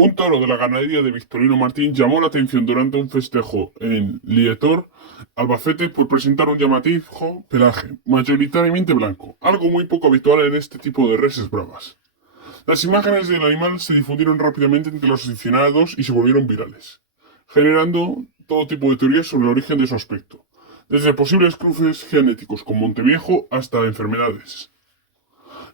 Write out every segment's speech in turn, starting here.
Un toro de la ganadería de Victorino Martín llamó la atención durante un festejo en Lietor, Albacete, por presentar un llamativo pelaje, mayoritariamente blanco, algo muy poco habitual en este tipo de reses bravas. Las imágenes del animal se difundieron rápidamente entre los aficionados y se volvieron virales, generando todo tipo de teorías sobre el origen de su aspecto, desde posibles cruces genéticos con Monteviejo hasta enfermedades.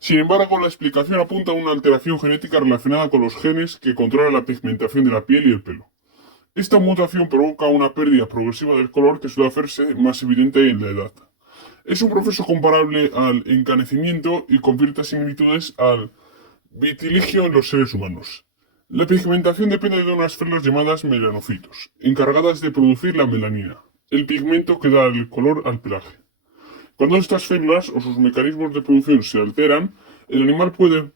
Sin embargo, la explicación apunta a una alteración genética relacionada con los genes que controlan la pigmentación de la piel y el pelo. Esta mutación provoca una pérdida progresiva del color que suele hacerse más evidente en la edad. Es un proceso comparable al encanecimiento y con ciertas similitudes al vitiligio en los seres humanos. La pigmentación depende de unas células llamadas melanocitos, encargadas de producir la melanina, el pigmento que da el color al pelaje. Cuando estas células o sus mecanismos de producción se alteran, el animal puede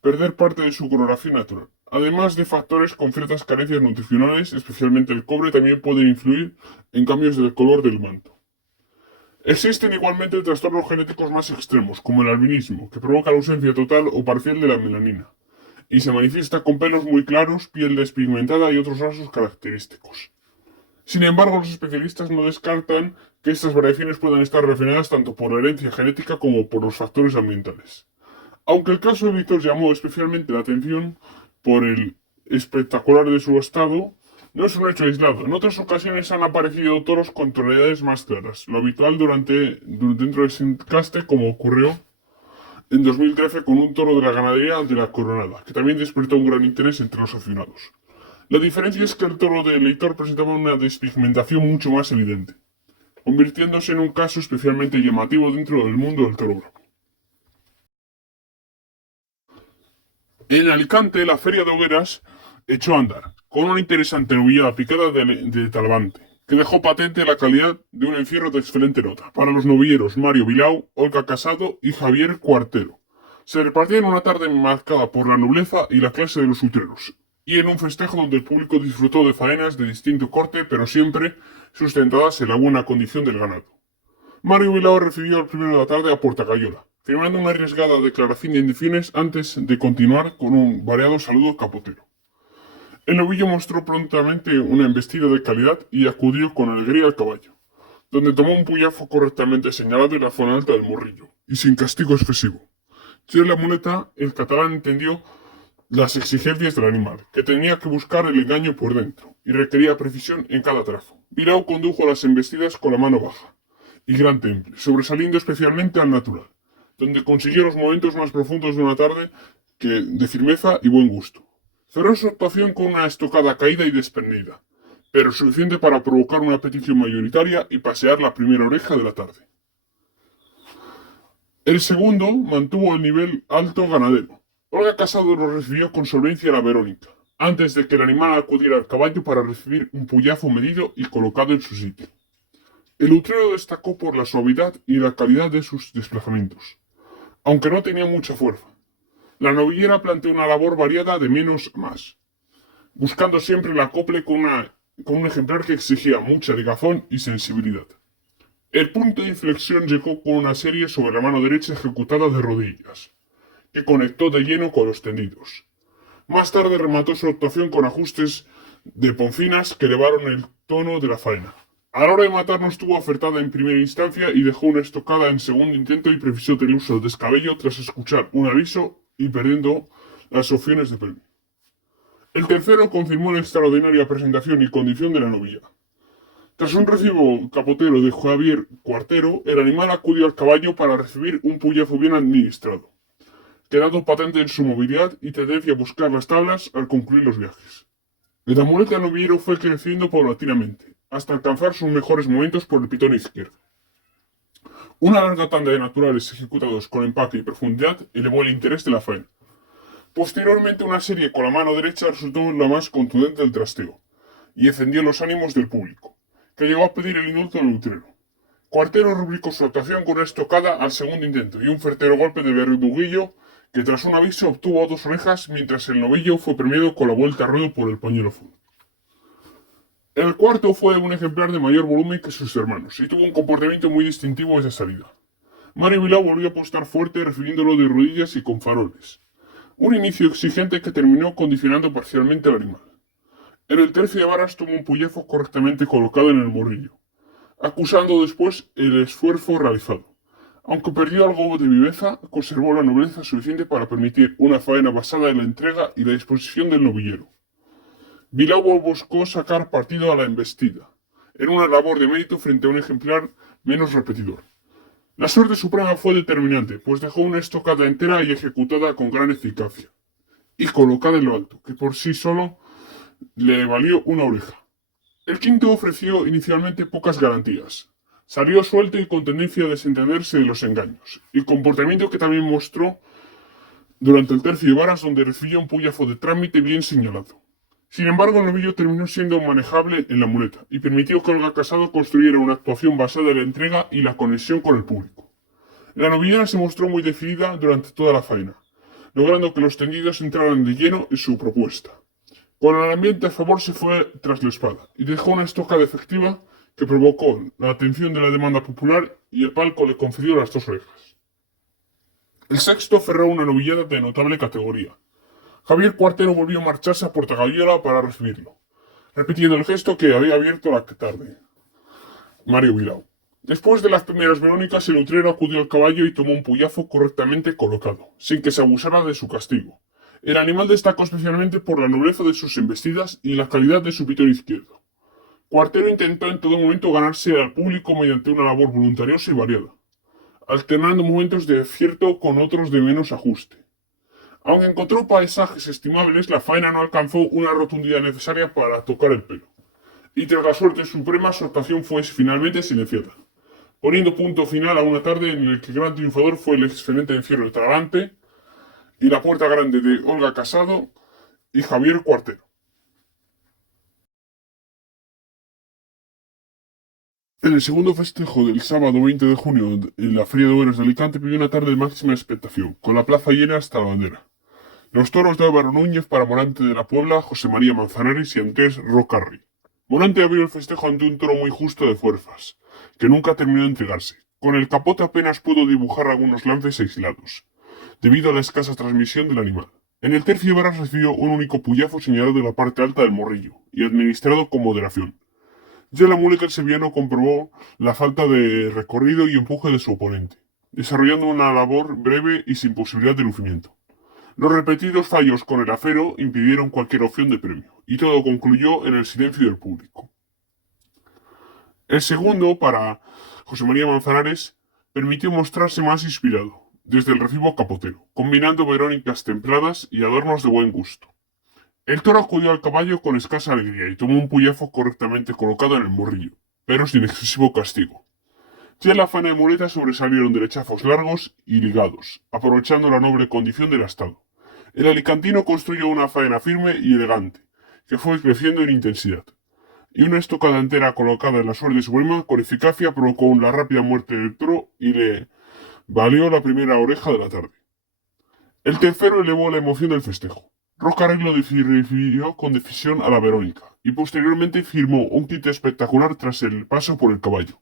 perder parte de su coloración natural. Además de factores con ciertas carencias nutricionales, especialmente el cobre, también pueden influir en cambios del color del manto. Existen igualmente trastornos genéticos más extremos, como el albinismo, que provoca la ausencia total o parcial de la melanina, y se manifiesta con pelos muy claros, piel despigmentada y otros rasgos característicos. Sin embargo, los especialistas no descartan que estas variaciones puedan estar relacionadas tanto por la herencia genética como por los factores ambientales. Aunque el caso de Víctor llamó especialmente la atención por el espectacular de su estado, no es un hecho aislado. En otras ocasiones han aparecido toros con tonalidades más claras, lo habitual dentro de ese caste, como ocurrió en 2013 con un toro de la ganadería de la Coronada, que también despertó un gran interés entre los aficionados. La diferencia es que el toro de Leitor presentaba una despigmentación mucho más evidente, convirtiéndose en un caso especialmente llamativo dentro del mundo del toro bravo. En Alicante, la feria de hogueras echó a andar, con una interesante novillada picada de Talavante, que dejó patente la calidad de un encierro de excelente nota, para los novilleros Mario Bilao, Olga Casado y Javier Cuartero. Se repartía en una tarde marcada por la nobleza y la clase de los utreros, y en un festejo donde el público disfrutó de faenas de distinto corte, pero siempre sustentadas en la buena condición del ganado. Mario Bilao recibió el primero de la tarde a Portagayola, firmando una arriesgada declaración de intenciones antes de continuar con un variado saludo capotero. El novillo mostró prontamente una embestida de calidad y acudió con alegría al caballo, donde tomó un puyazo correctamente señalado en la zona alta del morrillo, y sin castigo excesivo. Tiró la muleta, el catalán entendió las exigencias del animal, que tenía que buscar el engaño por dentro, y requería precisión en cada trazo. Bilao condujo las embestidas con la mano baja y gran temple, sobresaliendo especialmente al natural, donde consiguió los momentos más profundos de una tarde de firmeza y buen gusto. Cerró su actuación con una estocada caída y desprendida, pero suficiente para provocar una petición mayoritaria y pasear la primera oreja de la tarde. El segundo mantuvo el nivel alto ganadero. Olga Casado lo recibió con solvencia a la Verónica, antes de que el animal acudiera al caballo para recibir un puyazo medido y colocado en su sitio. El utrero destacó por la suavidad y la calidad de sus desplazamientos, aunque no tenía mucha fuerza. La novillera planteó una labor variada de menos a más, buscando siempre el acople con un ejemplar que exigía mucha ligazón y sensibilidad. El punto de inflexión llegó con una serie sobre la mano derecha ejecutada de rodillas, que conectó de lleno con los tendidos. Más tarde remató su actuación con ajustes de ponfinas que elevaron el tono de la faena. A la hora de matar no estuvo acertada en primera instancia y dejó una estocada en segundo intento y prefició del uso del descabello tras escuchar un aviso y perdiendo las opciones de premio. El tercero confirmó la extraordinaria presentación y condición de la novilla. Tras un recibo capotero de Javier Cuartero, el animal acudió al caballo para recibir un puyazo bien administrado, quedando patente en su movilidad y tendencia a buscar las tablas al concluir los viajes. El amuleta novillero fue creciendo paulatinamente, hasta alcanzar sus mejores momentos por el pitón izquierdo. Una larga tanda de naturales ejecutados con empaque y profundidad elevó el interés de la faena. Posteriormente, una serie con la mano derecha resultó la más contundente del trasteo, y encendió los ánimos del público, que llegó a pedir el indulto del utrero. Cuartero rubricó su actuación con una estocada al segundo intento y un certero golpe de verduguillo que tras un aviso obtuvo dos orejas mientras el novillo fue premiado con la vuelta a ruedo por el pañuelo azul. El cuarto fue un ejemplar de mayor volumen que sus hermanos y tuvo un comportamiento muy distintivo esa salida. Mario Bilao volvió a apostar fuerte refiriéndolo de rodillas y con faroles. Un inicio exigente que terminó condicionando parcialmente al animal. En el tercio de varas tomó un puyazo correctamente colocado en el morrillo, acusando después el esfuerzo realizado. Aunque perdió algo de viveza, conservó la nobleza suficiente para permitir una faena basada en la entrega y la disposición del novillero. Bilbao buscó sacar partido a la embestida, en una labor de mérito frente a un ejemplar menos repetidor. La suerte suprema fue determinante, pues dejó una estocada entera y ejecutada con gran eficacia, y colocada en lo alto, que por sí solo le valió una oreja. El quinto ofreció inicialmente pocas garantías. Salió suelto y con tendencia a desentenderse de los engaños, y comportamiento que también mostró durante el tercio de varas, donde recibió un puyazo de trámite bien señalado. Sin embargo, el novillo terminó siendo manejable en la muleta y permitió que Olga Casado construyera una actuación basada en la entrega y la conexión con el público. La novillera se mostró muy decidida durante toda la faena, logrando que los tendidos entraran de lleno en su propuesta. Con el ambiente a favor se fue tras la espada y dejó una estocada efectiva que provocó la atención de la demanda popular y el palco le concedió las 2 orejas. El sexto cerró una novillada de notable categoría. Javier Cuartero volvió a marcharse a Portagallola para recibirlo, repitiendo el gesto que había abierto la tarde. Mario Bilbao. Después de las primeras verónicas, el utrero acudió al caballo y tomó un puyazo correctamente colocado, sin que se abusara de su castigo. El animal destacó especialmente por la nobleza de sus embestidas y la calidad de su pitón izquierdo. Cuartero intentó en todo momento ganarse al público mediante una labor voluntariosa y variada, alternando momentos de acierto con otros de menos ajuste. Aunque encontró paisajes estimables, la faena no alcanzó una rotundidad necesaria para tocar el pelo. Y tras la suerte suprema, su actuación fue finalmente silenciada, poniendo punto final a una tarde en la que el gran triunfador fue el excelente encierro de Tragante y la puerta grande de Olga Casado y Javier Cuartero. En el segundo festejo del sábado 20 de junio en la Feria de Overos de Alicante vivió una tarde de máxima expectación, con la plaza llena hasta la bandera. Los toros de Álvaro Núñez para Morante de la Puebla, José María Manzanares y Andrés Rocarri. Morante abrió el festejo ante un toro muy justo de fuerzas, que nunca terminó de entregarse. Con el capote apenas pudo dibujar algunos lances aislados, debido a la escasa transmisión del animal. En el tercio de varas recibió un único puyazo señalado de la parte alta del morrillo, y administrado con moderación. Ya la muleta el sevillano comprobó la falta de recorrido y empuje de su oponente, desarrollando una labor breve y sin posibilidad de lucimiento. Los repetidos fallos con el acero impidieron cualquier opción de premio, y todo concluyó en el silencio del público. El segundo, para José María Manzanares, permitió mostrarse más inspirado, desde el recibo capotero, combinando verónicas templadas y adornos de buen gusto. El toro acudió al caballo con escasa alegría y tomó un puyazo correctamente colocado en el morrillo, pero sin excesivo castigo. Ya en la faena de muletas sobresalieron derechazos largos y ligados, aprovechando la noble condición del astado. El alicantino construyó una faena firme y elegante, que fue creciendo en intensidad, y una estocada entera colocada en la suerte suprema con eficacia provocó la rápida muerte del toro y le valió la primera oreja de la tarde. El tercero elevó la emoción del festejo. Rocarrey lo refirió con decisión a la Verónica, y posteriormente firmó un quite espectacular tras el paso por el caballo.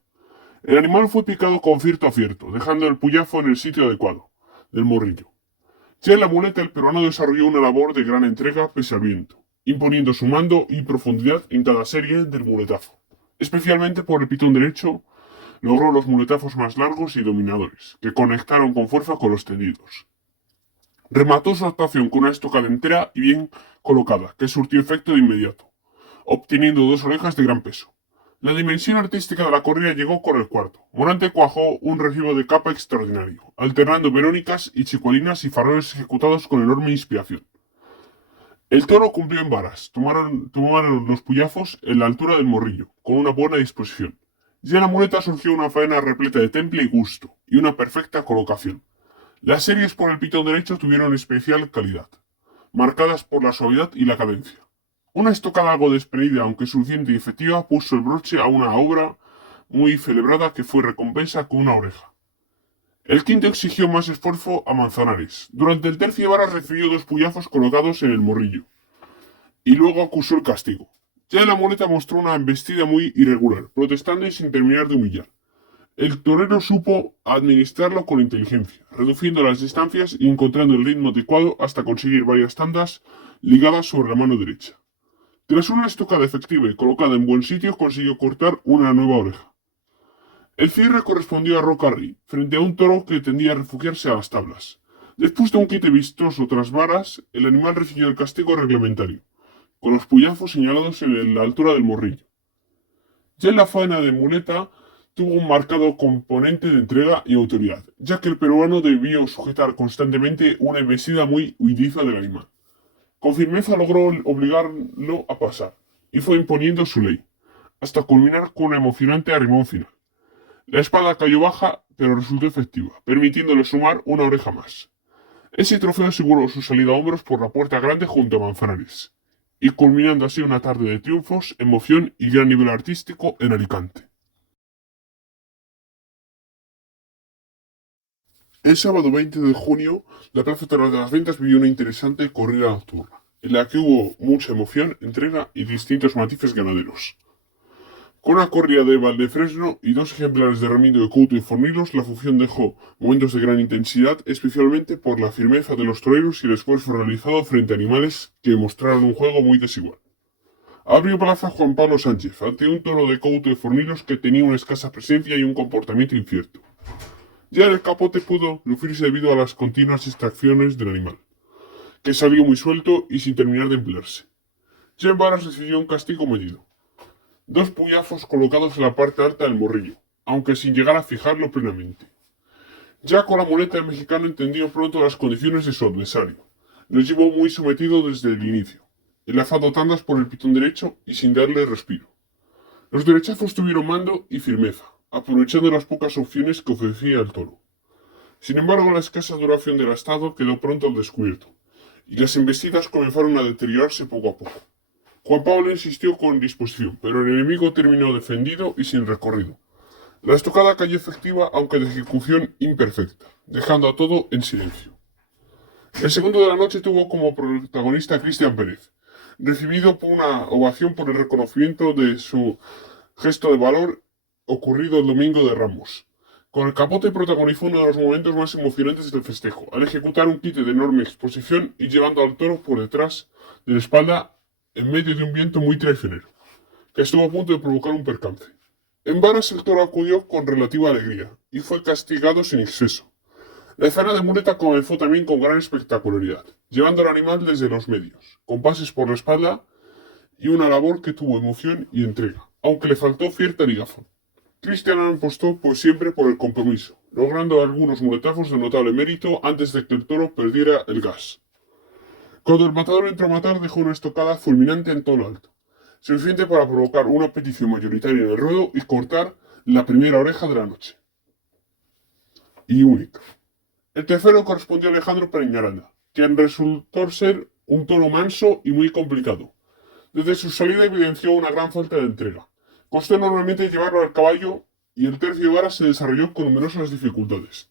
El animal fue picado con cierto acierto, dejando el puyazo en el sitio adecuado, del morrillo. Ya en la muleta el peruano desarrolló una labor de gran entrega pese al viento, imponiendo su mando y profundidad en cada serie del muletazo. Especialmente por el pitón derecho, logró los muletazos más largos y dominadores, que conectaron con fuerza con los tendidos. Remató su actuación con una estocada entera y bien colocada, que surtió efecto de inmediato, obteniendo 2 orejas de gran peso. La dimensión artística de la corrida llegó con el cuarto. Morante cuajó un recibo de capa extraordinario, alternando verónicas y chicuelinas y faroles ejecutados con enorme inspiración. El toro cumplió en varas, tomaron los puyazos en la altura del morrillo, con una buena disposición. Ya en la muleta surgió una faena repleta de temple y gusto, y una perfecta colocación. Las series por el pitón derecho tuvieron especial calidad, marcadas por la suavidad y la cadencia. Una estocada algo desprendida, aunque suficiente y efectiva, puso el broche a una obra muy celebrada que fue recompensa con una oreja. El quinto exigió más esfuerzo a Manzanares. Durante el tercio de varas recibió 2 puyazos colocados en el morrillo, y luego acusó el castigo. Ya en la muleta mostró una embestida muy irregular, protestando y sin terminar de humillar. El torero supo administrarlo con inteligencia, reduciendo las distancias y encontrando el ritmo adecuado hasta conseguir varias tandas ligadas sobre la mano derecha. Tras una estocada efectiva y colocada en buen sitio, consiguió cortar una nueva oreja. El cierre correspondió a Rocarry, frente a un toro que tendía a refugiarse a las tablas. Después de un quite vistoso tras varas, el animal recibió el castigo reglamentario, con los puyazos señalados en la altura del morrillo. Ya en la faena de muleta tuvo un marcado componente de entrega y autoridad, ya que el peruano debió sujetar constantemente una embestida muy huidiza del animal. Con firmeza logró obligarlo a pasar, y fue imponiendo su ley, hasta culminar con una emocionante arrimón final. La espada cayó baja, pero resultó efectiva, permitiéndole sumar una oreja más. Ese trofeo aseguró su salida a hombros por la puerta grande junto a Manzanares, y culminando así una tarde de triunfos, emoción y gran nivel artístico en Alicante. El sábado 20 de junio, la Plaza Toros de las Ventas vivió una interesante corrida nocturna, en la que hubo mucha emoción, entrega y distintos matices ganaderos. Con una corrida de Valdefresno y dos ejemplares de Remindo de Couto y Fornilos, la función dejó momentos de gran intensidad, especialmente por la firmeza de los toreros y el esfuerzo realizado frente a animales que mostraron un juego muy desigual. Abrió plaza Juan Pablo Sánchez, ante un toro de Couto y Fornilos que tenía una escasa presencia y un comportamiento incierto. Ya el capote pudo lucirse debido a las continuas extracciones del animal, que salió muy suelto y sin terminar de emplearse. Ya en varas recibió un castigo medido. Dos puyazos colocados en la parte alta del morrillo, aunque sin llegar a fijarlo plenamente. Ya con la muleta el mexicano entendió pronto las condiciones de su adversario. Lo llevó muy sometido desde el inicio, enlazado tandas por el pitón derecho y sin darle respiro. Los derechazos tuvieron mando y firmeza, aprovechando las pocas opciones que ofrecía el toro. Sin embargo, la escasa duración del astado quedó pronto al descubierto, y las embestidas comenzaron a deteriorarse poco a poco. Juan Pablo insistió con disposición, pero el enemigo terminó defendido y sin recorrido. La estocada cayó efectiva, aunque de ejecución imperfecta, dejando a todo en silencio. El segundo de la noche tuvo como protagonista a Cristian Pérez, recibido por una ovación por el reconocimiento de su gesto de valor ocurrido el domingo de Ramos. Con el capote protagonizó uno de los momentos más emocionantes del festejo, al ejecutar un quite de enorme exposición y llevando al toro por detrás de la espalda en medio de un viento muy traicionero, que estuvo a punto de provocar un percance. En varas el toro acudió con relativa alegría y fue castigado sin exceso. La escena de muleta comenzó también con gran espectacularidad, llevando al animal desde los medios, con pases por la espalda y una labor que tuvo emoción y entrega, aunque le faltó cierta ligazón. Cristian apostó pues siempre por el compromiso, logrando algunos muletazos de notable mérito antes de que el toro perdiera el gas. Cuando el matador entró a matar, dejó una estocada fulminante en todo lo alto, suficiente para provocar una petición mayoritaria en el ruedo y cortar la primera oreja de la noche. Y única. El tercero correspondió a Alejandro Peñaranda, quien resultó ser un toro manso y muy complicado. Desde su salida evidenció una gran falta de entrega. Costó enormemente llevarlo al caballo y el tercio de vara se desarrolló con numerosas dificultades,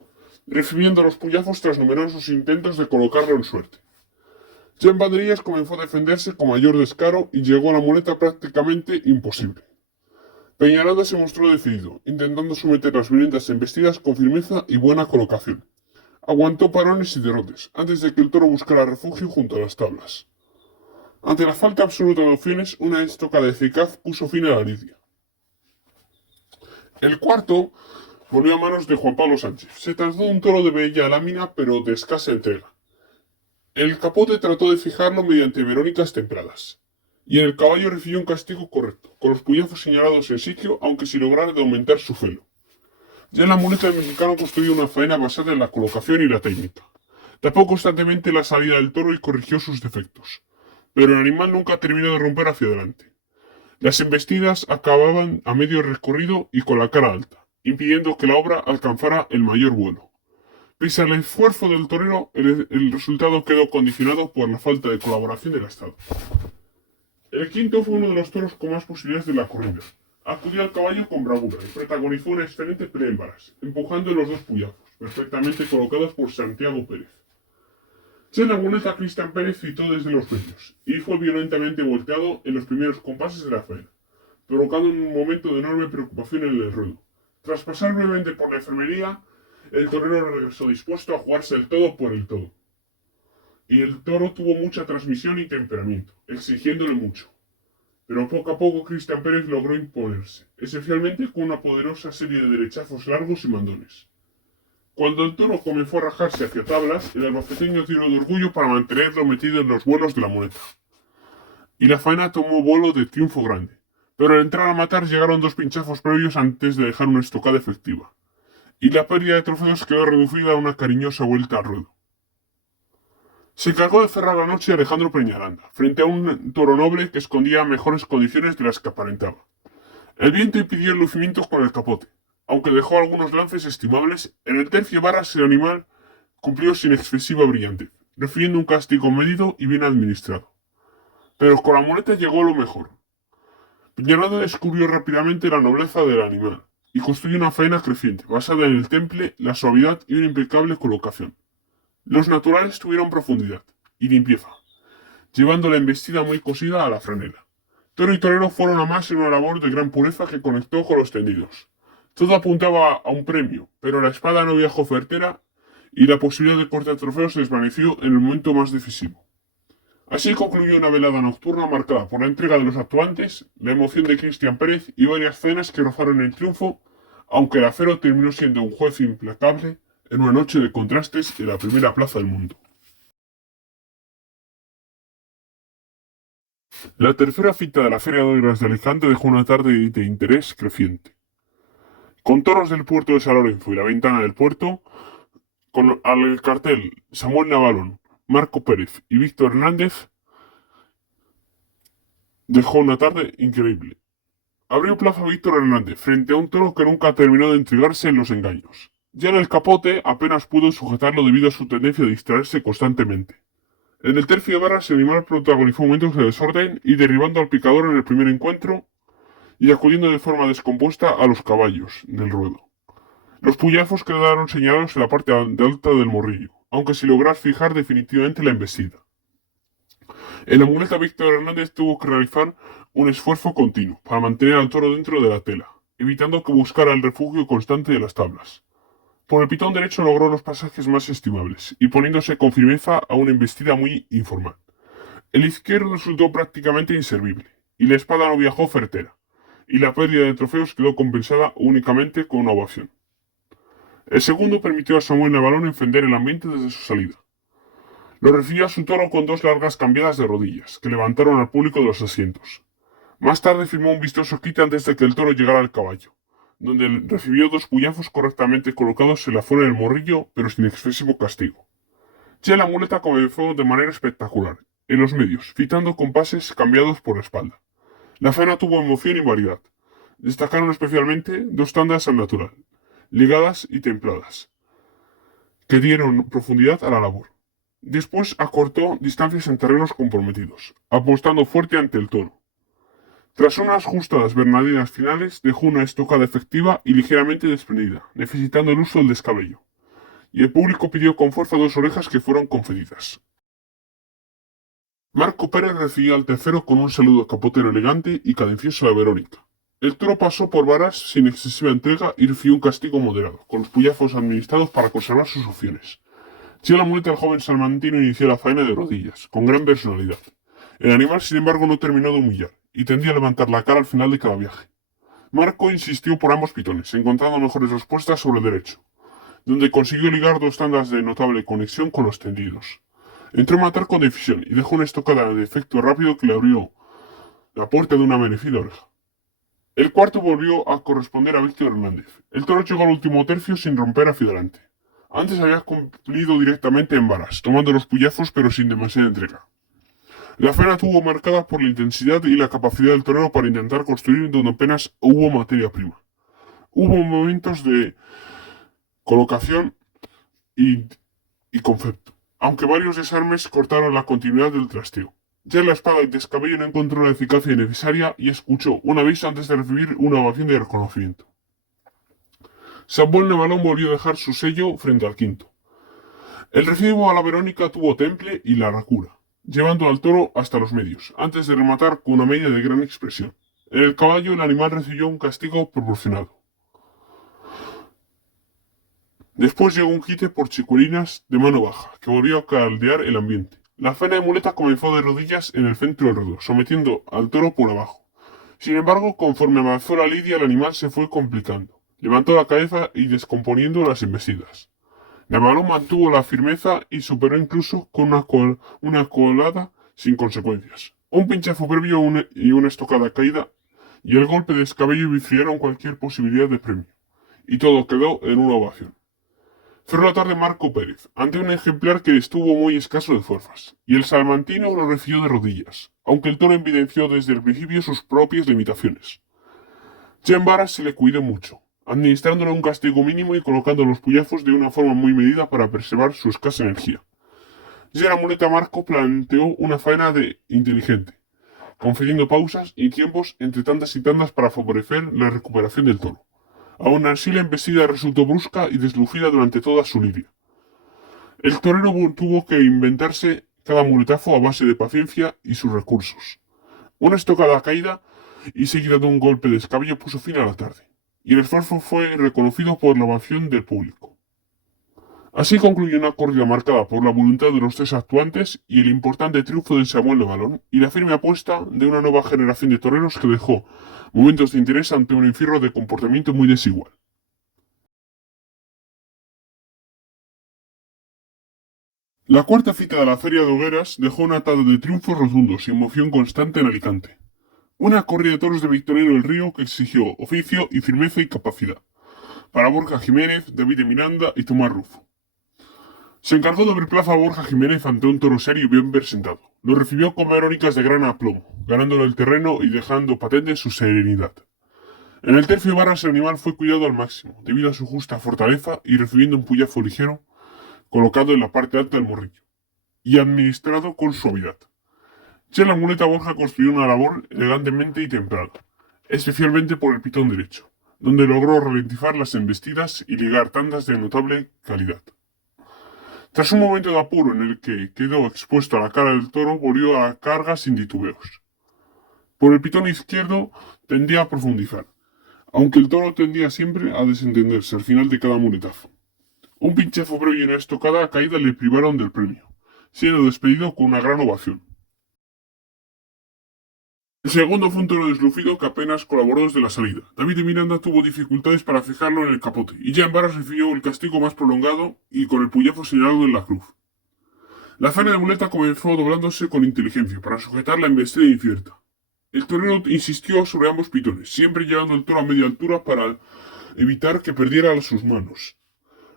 recibiendo los puyazos tras numerosos intentos de colocarlo en suerte. Ya en banderillas comenzó a defenderse con mayor descaro y llegó a la muleta prácticamente imposible. Peñaranda se mostró decidido, intentando someter las violentas embestidas con firmeza y buena colocación. Aguantó parones y derrotes, antes de que el toro buscara refugio junto a las tablas. Ante la falta absoluta de opciones, una estocada eficaz puso fin a la lidia. El cuarto volvió a manos de Juan Pablo Sánchez. Se trató de un toro de bella lámina, pero de escasa entrega. El capote trató de fijarlo mediante verónicas templadas, y el caballo recibió un castigo correcto, con los puyazos señalados en sitio, aunque sin lograr de aumentar su celo. Ya en la muleta del mexicano construyó una faena basada en la colocación y la técnica. Tapó constantemente la salida del toro y corrigió sus defectos, pero el animal nunca terminó de romper hacia adelante. Las embestidas acababan a medio recorrido y con la cara alta, impidiendo que la obra alcanzara el mayor vuelo. Pese al esfuerzo del torero, el resultado quedó condicionado por la falta de colaboración del Estado. El quinto fue uno de los toros con más posibilidades de la corrida. Acudió al caballo con bravura y protagonizó una excelente pelea en varas, empujando los dos puyazos, perfectamente colocados por Santiago Pérez. Ya en la muleta, Cristian Pérez citó desde los medios y fue violentamente volteado en los primeros compases de la faena, provocando un momento de enorme preocupación en el ruedo, Tras pasar brevemente por la enfermería, el torero regresó dispuesto a jugarse el todo por el todo. Y el toro tuvo mucha transmisión y temperamento, exigiéndole mucho. Pero poco a poco Cristian Pérez logró imponerse, esencialmente con una poderosa serie de derechazos largos y mandones. Cuando el toro comenzó a rajarse hacia tablas, el albacetreño tiró de orgullo para mantenerlo metido en los vuelos de la muleta. Y la faena tomó vuelo de triunfo grande. Pero al entrar a matar llegaron dos pinchazos previos antes de dejar una estocada efectiva. Y la pérdida de trofeos quedó reducida a una cariñosa vuelta al ruedo. Se encargó de cerrar la noche Alejandro Peñaranda, frente a un toro noble que escondía mejores condiciones de las que aparentaba. El viento impidió el lucimiento con el capote. Aunque dejó algunos lances estimables, en el tercio varas el animal cumplió sin excesiva brillantez, refiriendo un castigo medido y bien administrado. Pero con la muleta llegó lo mejor. Peñaranda descubrió rápidamente la nobleza del animal y construyó una faena creciente, basada en el temple, la suavidad y una impecable colocación. Los naturales tuvieron profundidad y limpieza, llevando la embestida muy cosida a la franela. Toro y torero fueron a más en una labor de gran pureza que conectó con los tendidos. Todo apuntaba a un premio, pero la espada no viajó certera y la posibilidad de cortar trofeos se desvaneció en el momento más decisivo. Así concluyó una velada nocturna marcada por la entrega de los actuantes, la emoción de Cristian Pérez y varias cenas que rozaron el triunfo, aunque el acero terminó siendo un juez implacable en una noche de contrastes en la primera plaza del mundo. La tercera cita de la Feria de Oiras de Alicante dejó una tarde de interés creciente. Con toros del puerto de San Lorenzo y la ventana del puerto, con al cartel Samuel Navalón, Marco Pérez y Víctor Hernández, dejó una tarde increíble. Abrió plaza Víctor Hernández frente a un toro que nunca terminó de intrigarse en los engaños. Ya en el capote apenas pudo sujetarlo debido a su tendencia a distraerse constantemente. En el tercio de barras el animal protagonizó momentos de desorden y derribando al picador en el primer encuentro y acudiendo de forma descompuesta a los caballos del ruedo. Los puyazos quedaron señalados en la parte alta del morrillo, aunque sin lograr fijar definitivamente la embestida. En la muleta Víctor Hernández tuvo que realizar un esfuerzo continuo para mantener al toro dentro de la tela, evitando que buscara el refugio constante de las tablas. Por el pitón derecho logró los pasajes más estimables y poniéndose con firmeza a una embestida muy informal. El izquierdo resultó prácticamente inservible y la espada no viajó certera, y la pérdida de trofeos quedó compensada únicamente con una ovación. El segundo permitió a Samuel Navalón encender el ambiente desde su salida. Lo recibió a su toro con dos largas cambiadas de rodillas, que levantaron al público de los asientos. Más tarde firmó un vistoso quite antes de que el toro llegara al caballo, donde recibió dos puyazos correctamente colocados en la zona del morrillo, pero sin excesivo castigo. Ya la muleta comenzó de manera espectacular, en los medios, citando compases cambiados por la espalda. La faena tuvo emoción y variedad. Destacaron especialmente dos tandas al natural, ligadas y templadas, que dieron profundidad a la labor. Después acortó distancias en terrenos comprometidos, apostando fuerte ante el toro. Tras unas justadas bernardinas finales, dejó una estocada efectiva y ligeramente desprendida, necesitando el uso del descabello. Y el público pidió con fuerza dos orejas que fueron concedidas. Marco Pérez recibió al tercero con un saludo capotero elegante y cadencioso a la Verónica. El toro pasó por varas sin excesiva entrega y recibió un castigo moderado, con los puyazos administrados para conservar sus opciones. Ya la muleta del joven salmantino inició la faena de rodillas, con gran personalidad. El animal, sin embargo, no terminó de humillar, y tendía a levantar la cara al final de cada viaje. Marco insistió por ambos pitones, encontrando mejores respuestas sobre el derecho, donde consiguió ligar dos tandas de notable conexión con los tendidos. Entró a matar con decisión y dejó una estocada de efecto rápido que le abrió la puerta de una merecida oreja. El cuarto volvió a corresponder a Víctor Hernández. El toro llegó al último tercio sin romper hacia adelante. Antes había cumplido directamente en varas, tomando los puyazos pero sin demasiada entrega. La faena estuvo marcada por la intensidad y la capacidad del torero para intentar construir donde apenas hubo materia prima. Hubo momentos de colocación y, y concepto, aunque varios desarmes cortaron la continuidad del trasteo. Ya la espada y descabello no encontró la eficacia necesaria y escuchó un aviso antes de recibir una ovación de reconocimiento. Samuel Navalón volvió a dejar su sello frente al quinto. El recibo a la Verónica tuvo temple y la racura, llevando al toro hasta los medios, antes de rematar con una media de gran expresión. En el caballo el animal recibió un castigo proporcionado. Después llegó un quite por chicuelinas de mano baja, que volvió a caldear el ambiente. La faena de muleta comenzó de rodillas en el centro del ruedo, sometiendo al toro por abajo. Sin embargo, conforme avanzó la lidia, el animal se fue complicando. Levantó la cabeza y descomponiendo las embestidas. Navalón mantuvo la firmeza y superó incluso con una colada sin consecuencias. Un pinchazo previo y una estocada caída y el golpe de descabello bifriaron cualquier posibilidad de premio. Y todo quedó en una ovación. Cerró la tarde Marco Pérez, ante un ejemplar que estuvo muy escaso de fuerzas, y el salmantino lo recibió de rodillas, aunque el toro evidenció desde el principio sus propias limitaciones. Jean Varas se le cuidó mucho, administrándole un castigo mínimo y colocando los puyazos de una forma muy medida para preservar su escasa energía. Ya la muleta Marco planteó una faena de inteligente, concediendo pausas y tiempos entre tandas y tandas para favorecer la recuperación del toro. Aún así la embestida resultó brusca y deslucida durante toda su lidia. El torero tuvo que inventarse cada muletazo a base de paciencia y sus recursos. Una estocada caída y seguida de un golpe de descabello puso fin a la tarde, y el esfuerzo fue reconocido por la ovación del público. Así concluyó una corrida marcada por la voluntad de los tres actuantes y el importante triunfo de Samuel Navalón y la firme apuesta de una nueva generación de toreros que dejó momentos de interés ante un infierno de comportamiento muy desigual. La cuarta cita de la Feria de Hogueras dejó una atado de triunfos rotundos y emoción constante en Alicante. Una corrida de toros de Victorino del Río que exigió oficio y firmeza y capacidad. Para Borja Jiménez, David de Miranda y Tomás Rufo. Se encargó de abrir plaza a Borja Jiménez ante un toro serio y bien presentado. Lo recibió con verónicas de gran aplomo, ganándole el terreno y dejando patente su serenidad. En el tercio varas el animal fue cuidado al máximo, debido a su justa fortaleza y recibiendo un puyazo ligero colocado en la parte alta del morrillo, y administrado con suavidad. Ya la muleta Borja construyó una labor elegantemente y temprana, especialmente por el pitón derecho, donde logró ralentizar las embestidas y ligar tandas de notable calidad. Tras un momento de apuro en el que quedó expuesto a la cara del toro, volvió a la carga sin titubeos. Por el pitón izquierdo tendía a profundizar, aunque el toro tendía siempre a desentenderse al final de cada muletazo. Un pinchazo previo y una estocada caída le privaron del premio, siendo despedido con una gran ovación. El segundo fue un toro deslucido que apenas colaboró desde la salida. David de Miranda tuvo dificultades para fijarlo en el capote, y Jean Varas recibió el castigo más prolongado y con el puyazo señalado en la cruz. La faena de muleta comenzó doblándose con inteligencia para sujetar la embestida incierta. El torero insistió sobre ambos pitones, siempre llevando el toro a media altura para evitar que perdiera sus manos.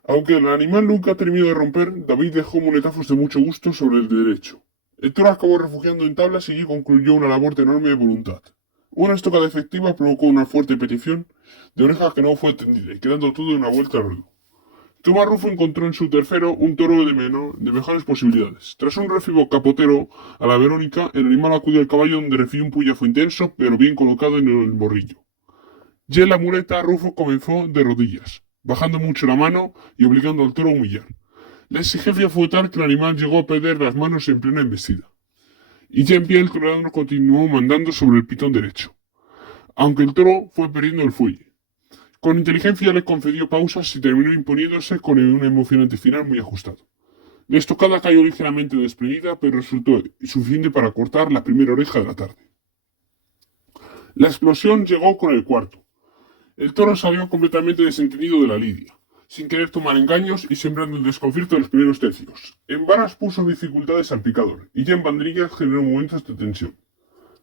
Aunque el animal nunca terminó de romper, David dejó muletazos de mucho gusto sobre el derecho. El toro acabó refugiando en tablas y concluyó una labor de enorme voluntad. Una estocada efectiva provocó una fuerte petición de oreja que no fue atendida, y quedando todo en una vuelta al ruedo. Tomás Rufo encontró en su tercero un toro de mejores posibilidades. Tras un recibo capotero a la Verónica, el animal acudió al caballo donde recibió un puyazo intenso, pero bien colocado en el borrillo. Ya en la muleta, Rufo comenzó de rodillas, bajando mucho la mano y obligando al toro a humillar. La exigencia fue tal que el animal llegó a perder las manos en plena embestida. Y ya en pie el toreador continuó mandando sobre el pitón derecho, aunque el toro fue perdiendo el fuelle. Con inteligencia le concedió pausas y terminó imponiéndose con un emocionante final muy ajustado. La estocada cayó ligeramente desprendida, pero resultó suficiente para cortar la primera oreja de la tarde. La explosión llegó con el cuarto. El toro salió completamente desentendido de la lidia, sin querer tomar engaños y sembrando el desconcierto de los primeros tercios. En varas puso dificultades al picador, y ya en banderillas generó momentos de tensión.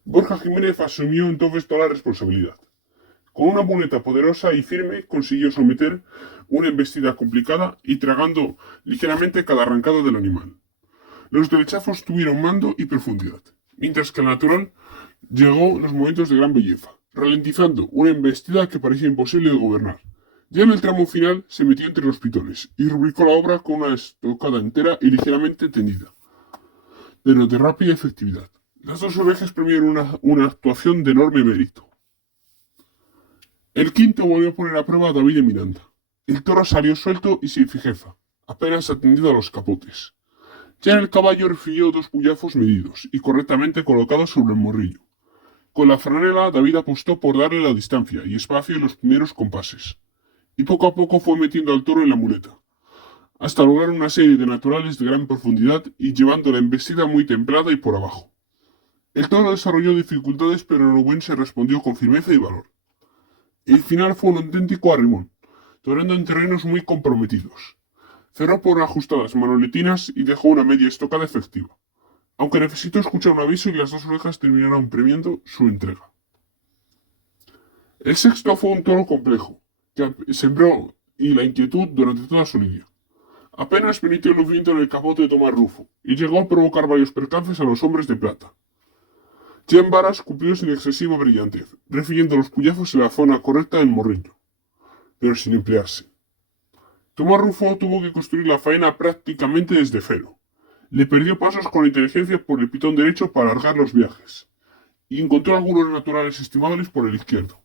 Borja Jiménez asumió entonces toda la responsabilidad. Con una muleta poderosa y firme consiguió someter una embestida complicada y tragando ligeramente cada arrancada del animal. Los derechazos tuvieron mando y profundidad, mientras que el natural llegó los momentos de gran belleza, ralentizando una embestida que parecía imposible de gobernar. Ya en el tramo final se metió entre los pitones y rubricó la obra con una estocada entera y ligeramente tendida, pero de rápida efectividad. Las dos orejas premiaron una actuación de enorme mérito. El quinto volvió a poner a prueba a David de Miranda. El toro salió suelto y sin fijeza, apenas atendido a los capotes. Ya en el caballo recibió dos puyazos medidos y correctamente colocados sobre el morrillo. Con la franela, David apostó por darle la distancia y espacio en los primeros compases, y poco a poco fue metiendo al toro en la muleta, hasta lograr una serie de naturales de gran profundidad y llevando la embestida muy templada y por abajo. El toro desarrolló dificultades, pero el obuense respondió con firmeza y valor. El final fue un auténtico arrimón, toreando en terrenos muy comprometidos. Cerró por ajustadas manoletinas y dejó una media estocada efectiva, aunque necesitó escuchar un aviso y las dos orejas terminaron premiando su entrega. El sexto fue un toro complejo, que sembró y la inquietud durante toda su lidia. Apenas permitió el viento en el capote de Tomás Rufo, y llegó a provocar varios percances a los hombres de plata. Jean Varas cumplió sin excesiva brillantez, recibiendo los puyazos en la zona correcta del morrillo, pero sin emplearse. Tomás Rufo tuvo que construir la faena prácticamente desde cero. Le perdió pasos con inteligencia por el pitón derecho para alargar los viajes, y encontró algunos naturales estimables por el izquierdo.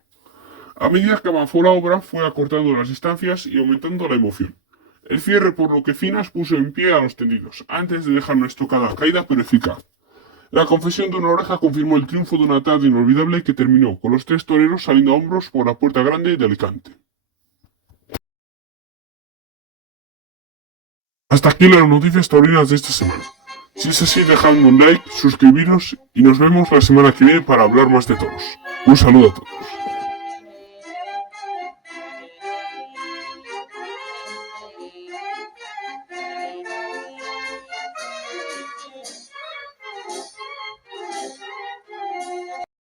A medida que avanzó la obra, fue acortando las distancias y aumentando la emoción. El cierre, por lo que Finas puso en pie a los tendidos, antes de dejar una estocada caída pero eficaz. La confesión de una oreja confirmó el triunfo de una tarde inolvidable que terminó con los tres toreros saliendo a hombros por la Puerta Grande de Alicante. Hasta aquí las noticias taurinas de esta semana. Si es así, dejadme un like, suscribiros y nos vemos la semana que viene para hablar más de toros. Un saludo a todos.